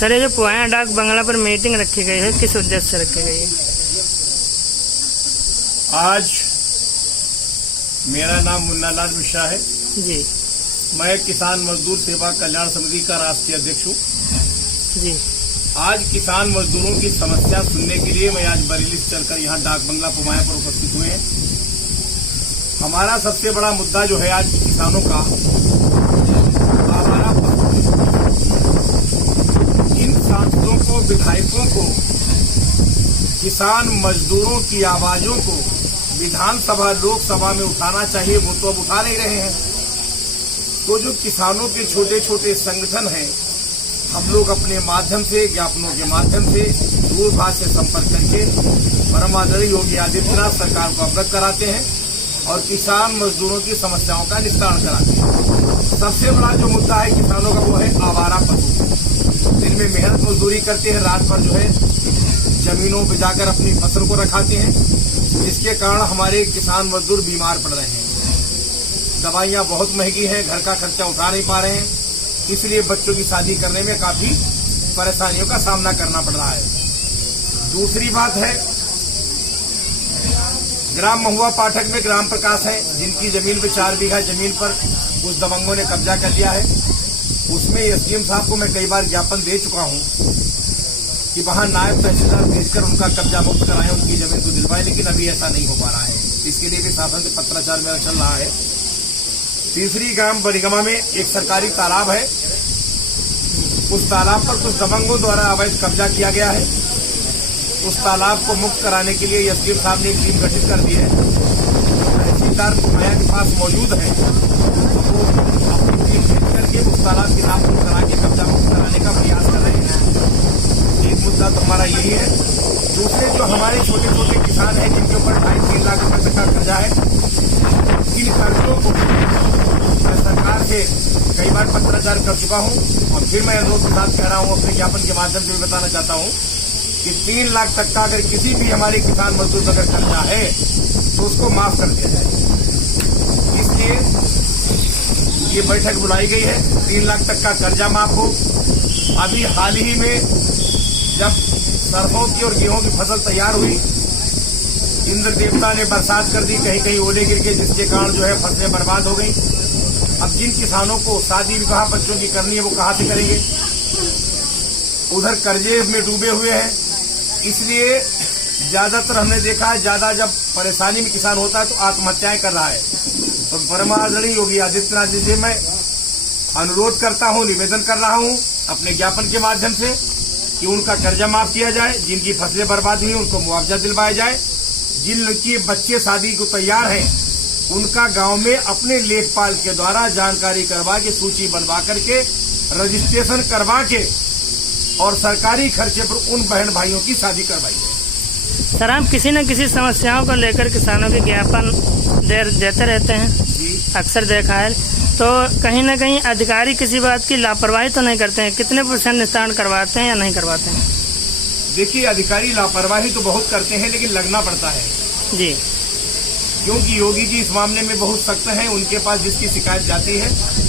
Sir, ये जो पुआया डाक बंगला पर मीटिंग रखी गई है, किस उद्देश्य से रखी गई है? आज मेरा नाम मुन्नालाल मिश्रा है जी। मैं किसान मजदूर सेवा कल्याण समिति का राष्ट्रीय अध्यक्ष हूँ जी। आज किसान मजदूरों की समस्या सुनने के लिए मैं आज बरेली से चलकर यहाँ डाक बंगला पुमाया पर उपस्थित हुए हैं। हमारा सबसे बड़ा मुद्दा जो है आज किसानों का आवारा पशु। इन सांसदों को, विधायकों को, किसान मजदूरों की आवाजों को विधानसभा लोकसभा में उठाना चाहिए, वो तो अब उठा नहीं रहे हैं। तो जो किसानों के छोटे छोटे संगठन हैं, हम लोग अपने माध्यम से, ज्ञापनों के माध्यम से, दूरभाष से संपर्क करके परम आदरणीय योगी आदित्यनाथ सरकार को अवगत कराते हैं और किसान मजदूरों की समस्याओं का निस्तारण कराते हैं। सबसे बड़ा जो मुद्दा है किसानों का वो है आवारा पशु। दिन में मेहनत मजदूरी करते हैं, रात भर जो है जमीनों पर जाकर अपनी फसल को रखाते हैं, जिसके कारण हमारे किसान मजदूर बीमार पड़ रहे हैं। दवाइयां बहुत महंगी हैं, घर का खर्चा उठा नहीं पा रहे हैं, इसलिए बच्चों की शादी करने में काफी परेशानियों का सामना करना पड़ रहा है। दूसरी बात है, ग्राम महुआ पाठक में ग्राम प्रकाश है, जिनकी जमीन पे 4 बीघा जमीन पर कुछ दबंगों ने कब्जा कर लिया है। उसमें एसडीएम साहब को मैं कई बार ज्ञापन दे चुका हूं कि वहां नायब तहसीलदार भेजकर उनका कब्जा मुक्त कराएं, उनकी जमीन को दिलवाएं, लेकिन अभी ऐसा नहीं हो पा रहा है। इसके लिए भी शासन से पत्राचार मेरा चल रहा है। तीसरी ग्राम बरिगमा में एक सरकारी तालाब है, उस तालाब पर कुछ दबंगों द्वारा अवैध कब्जा किया गया है। उस तालाब को मुक्त कराने के लिए एसडीएम साहब ने एक टीम गठित कर दी है। तहसीलदार पुमाया के पास मौजूद है, तो वो अपनी टीम भेज करके उस तालाब की नाप करा के कब्जा मुक्त कराने का प्रयास कर रहे हैं। एक मुद्दा तो हमारा यही है। दूसरे जो हमारे छोटे छोटे किसान हैं, जिनके ऊपर 2.5-3 लाख रुपए तक का कर्जा है, इन कर्जों को मैं सरकार से कई बार पत्राचार कर चुका हूं और फिर मैं अनुरोध के साथ कह रहा हूं, अपने ज्ञापन के माध्यम से भी बताना चाहता हूं कि 3 लाख तक का अगर किसी भी हमारे किसान मजदूर का अगर कर्जा है तो उसको माफ कर दिया जाए। इसलिए ये बैठक बुलाई गई है, 3 लाख तक का कर्जा माफ हो। अभी हाल ही में जब सरसों की और गेहूं की फसल तैयार हुई, इंद्र देवता ने बरसात कर दी, कहीं कहीं ओले गिर के, जिसके कारण जो है फसलें बर्बाद हो गई। अब जिन किसानों को शादी विवाह बच्चों की करनी है, वो कहां से करेंगे? उधर कर्जे में डूबे हुए हैं। इसलिए ज्यादातर हमने देखा है, ज्यादा जब परेशानी में किसान होता है तो आत्महत्याएं कर रहा है। तो परम आदरणीय योगी आदित्यनाथ जी से मैं अनुरोध करता हूं, निवेदन कर रहा हूं अपने ज्ञापन के माध्यम से कि उनका कर्जा माफ किया जाए, जिनकी फसलें बर्बाद हुई उनको मुआवजा दिलवाया जाए, जिनके बच्चे शादी को तैयार हैं उनका गांव में अपने लेखपाल के द्वारा जानकारी करवा के, सूची बनवा करके, रजिस्ट्रेशन करवा के और सरकारी खर्चे पर उन बहन भाइयों की शादी करवाई जाए। सर, आप किसी न किसी समस्याओं को लेकर किसानों के ज्ञापन देते रहते हैं, अक्सर देखा है, तो कहीं न कहीं अधिकारी किसी बात की लापरवाही तो नहीं करते हैं? कितने % निस्तारण करवाते हैं या नहीं करवाते हैं? देखिए, अधिकारी लापरवाही तो बहुत करते हैं, लेकिन लगना पड़ता है जी, क्योंकि योगी जी इस मामले में बहुत सख्त हैं। उनके पास जिसकी शिकायत जाती है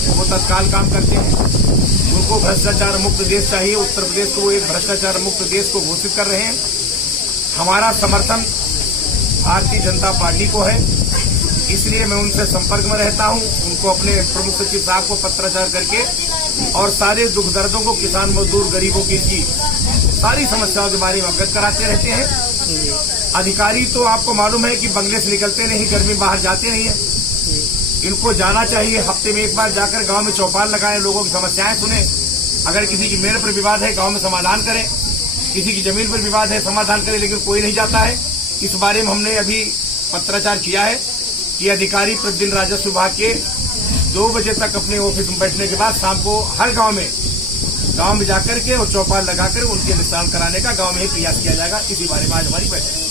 वो तत्काल काम करते हैं। उनको भ्रष्टाचार मुक्त देश चाहिए। उत्तर प्रदेश को वो एक भ्रष्टाचार मुक्त देश को घोषित कर रहे हैं। हमारा समर्थन भारतीय जनता पार्टी को है, इसलिए मैं उनसे संपर्क में रहता हूं। उनको अपने प्रमुख सचिव साहब को पत्राचार करके और सारे दुख दर्दों को, किसान मजदूर गरीबों की सारी समस्याओं के बारे में अवगत कराते रहते हैं। अधिकारी तो आपको मालूम है कि बंगले से निकलते नहीं, गर्मी बाहर जाते नहीं है। इनको जाना चाहिए, हफ्ते में एक बार जाकर गांव में चौपाल लगाएं, लोगों की समस्याएं सुने। अगर किसी की मेड़ पर विवाद है, गांव में समाधान करें। किसी की जमीन पर विवाद है, समाधान करें, लेकिन कोई नहीं जाता है। इस बारे में हमने अभी पत्राचार किया है कि अधिकारी प्रतिदिन राजस्व विभाग के 2 बजे तक अपने ऑफिस में बैठने के बाद शाम को हर गांव में जाकर के और चौपाल लगाकर उनके निस्तारण कराने का गांव में ही प्रयास किया जाएगा। इसी बारे में आज हमारी बैठक है।